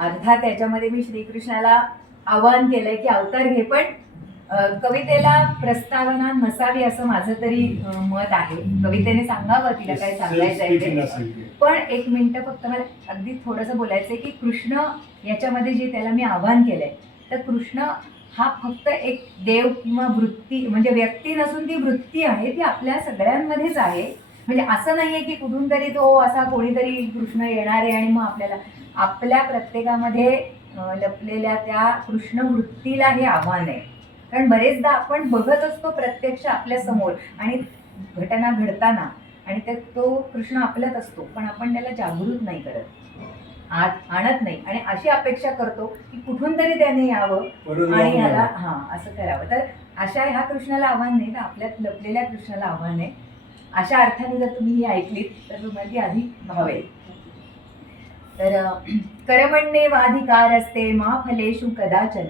अर्थात त्याच्यामध्ये मी श्रीकृष्णाला आवाहन केलंय की अवतार घे पण कवितेला प्रस्तावना नसावी असं माझं तरी मत आहे. कवितेने सांगावं तिला काय सांगायचं. पण एक मिनिट फक्त मला अगदी थोडंसं बोलायचं आहे की कृष्ण याच्यामध्ये जे त्याला मी आवाहन केलंय तर कृष्ण हा फक्त एक देव किंवा वृत्ती म्हणजे व्यक्ती नसून ती वृत्ती आहे ती आपल्या सगळ्यांमध्येच आहे. म्हणजे असं नाहीये की कुठून तरी तो असा कोणीतरी कृष्ण येणार आहे आणि मग आपल्याला आपल्या प्रत्येकामध्ये लपलेल्या त्या कृष्ण वृत्तीला हे आव्हान आहे. कारण बरेचदा आपण बघत असतो प्रत्यक्ष आपल्यासमोर आणि घटना घडताना आणि ते तो कृष्ण आपल्यात असतो पण आपण त्याला जागृत नाही करत. आत आणत नाही. आणि अशी अपेक्षा करतो की कुठून तरी त्याने यावं आणि ह्याला हा असं करावं. तर अशा ह्या कृष्णाला आव्हान नाही तर आपल्यात लपलेल्या कृष्णाला आव्हान आहे. अशा अर्थाने जर तुम्ही ही ऐकलीत तर तुम्हाला ती अधिक भावेल. तर करमण्ये वाधिकार असते मा फलेषु कदाचन.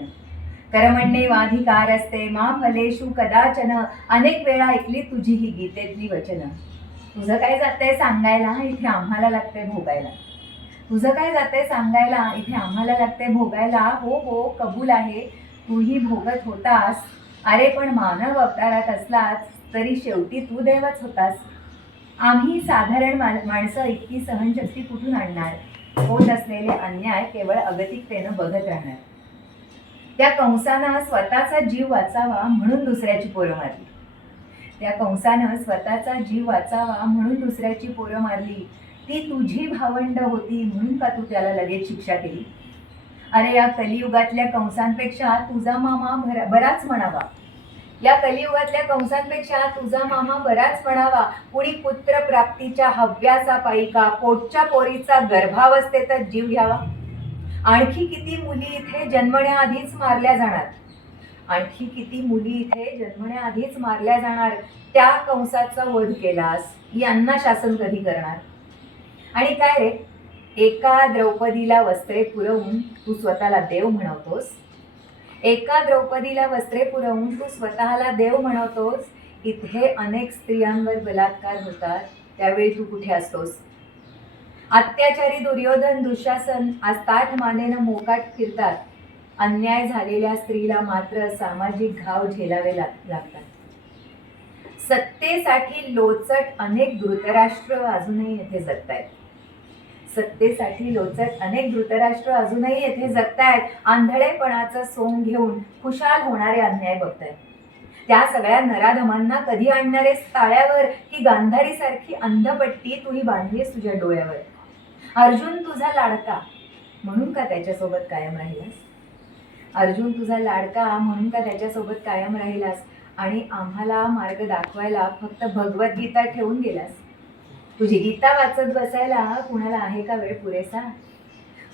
करमण्ये वाधिकार असते मा फलेषु कदाचन. अनेक वेळा ऐकली तुझी ही गीतेतली वचन. तुझं काय जातंय सांगायला? इथे आम्हाला लागतंय भोगायला. तुझं काय जातंय सांगायला? इथे आम्हाला लागतंय भोगायला. हो हो कबूल आहे. तूही भोगत होतास. अरे पण मानव अवतारात असलाच तरी शेवटी तू देवच होतास. आम्ही साधारण माणसं इतकी सहनशक्ती कुठून आणणार? होत असलेले अन्याय केवळ अगतिकतेनं बघत राहणार. त्या कंसानं स्वतःचा जीव वाचावा म्हणून दुसऱ्याची पोरं मारली. त्या कंसानं स्वतःचा जीव वाचावा म्हणून दुसऱ्याची पोरं मारली. ती तुझी भावंड होती म्हणून का तू त्याला लगेच शिक्षा केली? अरे या कलियुगातल्या कंसांपेक्षा तुझा मामा भरा बराच म्हणावा. या कलियुगातल्या कंसांपेक्षा तुझा मामा बराच म्हणावा. कुणी पुत्र प्राप्तीच्या हव्याचा पायिका पोटच्या पोरीचा गर्भावस्थेतच जीव घ्यावा. आणखी किती मुली इथे जन्मण्याआधीच मारल्या जाणार? आणखी किती मुली इथे जन्मण्याआधीच मारल्या जाणार? त्या कंसाचा वध केलास यांना शासन कधी करणार? आणि काय रे? एका द्रौपदीला वस्त्रे पुरवून तू स्वतःला देव म्हणवतोस. एका द्रौपदीला वस्त्रे पुरवून तू स्वतःला देव म्हणवतोस. इथे अनेक स्त्रियांवर बलात्कार होतात. त्यावेळी तू कुठे असतोस? अत्याचारी दुर्योधन दुःशासन आज ताठ मानेनं मोकाट फिरतात. अन्याय झालेल्या स्त्रीला मात्र सामाजिक घाव झेलावे लाग- लागतात. सत्तेसाठी लोचट अनेक धृतराष्ट्र अजूनही येथे जगतायत. सत्तेसाठी लोचत अनेक धृतराष्ट्र अजूनही येथे जगतायत. आंधळेपणाचं सोंग घेऊन खुशाल होणारे अन्याय बघतायत. त्या सगळ्या नराधमांना कधी आणणारेस ताळ्यावर की गांधारीसारखी अंधपट्टी तुही बांधलीस तुझ्या डोळ्यावर? अर्जुन तुझा लाडका म्हणून का त्याच्यासोबत कायम राहिलास? अर्जुन तुझा लाडका म्हणून का त्याच्यासोबत कायम राहिलास? आणि आम्हाला मार्ग दाखवायला फक्त भगवद्गीता ठेवून गेलास? तुझी गीता वाचत बसायला कुणाला आहे का वेळ पुरेसा?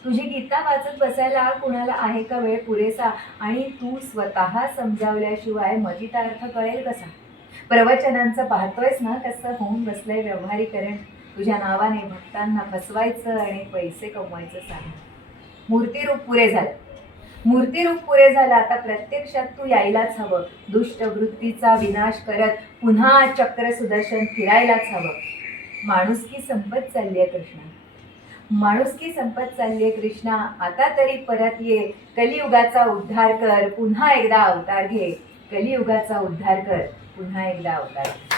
तुझी गीता वाचत बसायला कुणाला आहे का वेळ पुरेसा? आणि तू स्वतः समजावल्याशिवाय मजिता अर्थ कळेल कसा? प्रवचनांचं पाहतोयस ना कसं होऊन बसलंय व्यवहारीकरण? तुझ्या नावाने भक्तांना फसवायचं आणि पैसे कमवायचं सांग मूर्तीरूप पुरे झालं. मूर्तीरूप पुरे झालं. आता प्रत्यक्षात तू यायलाच हवं. दुष्ट वृत्तीचा विनाश करत पुन्हा चक्र सुदर्शन फिरायलाच हवं. माणुसकी संपत चालली आहे कृष्णा. माणुसकी संपत चालली आहे कृष्णा. आता तरी परत ये. कलियुगाचा उद्धार कर. पुन्हा एकदा अवतार घे. कलियुगाचा उद्धार कर. पुन्हा एकदा अवतार घे.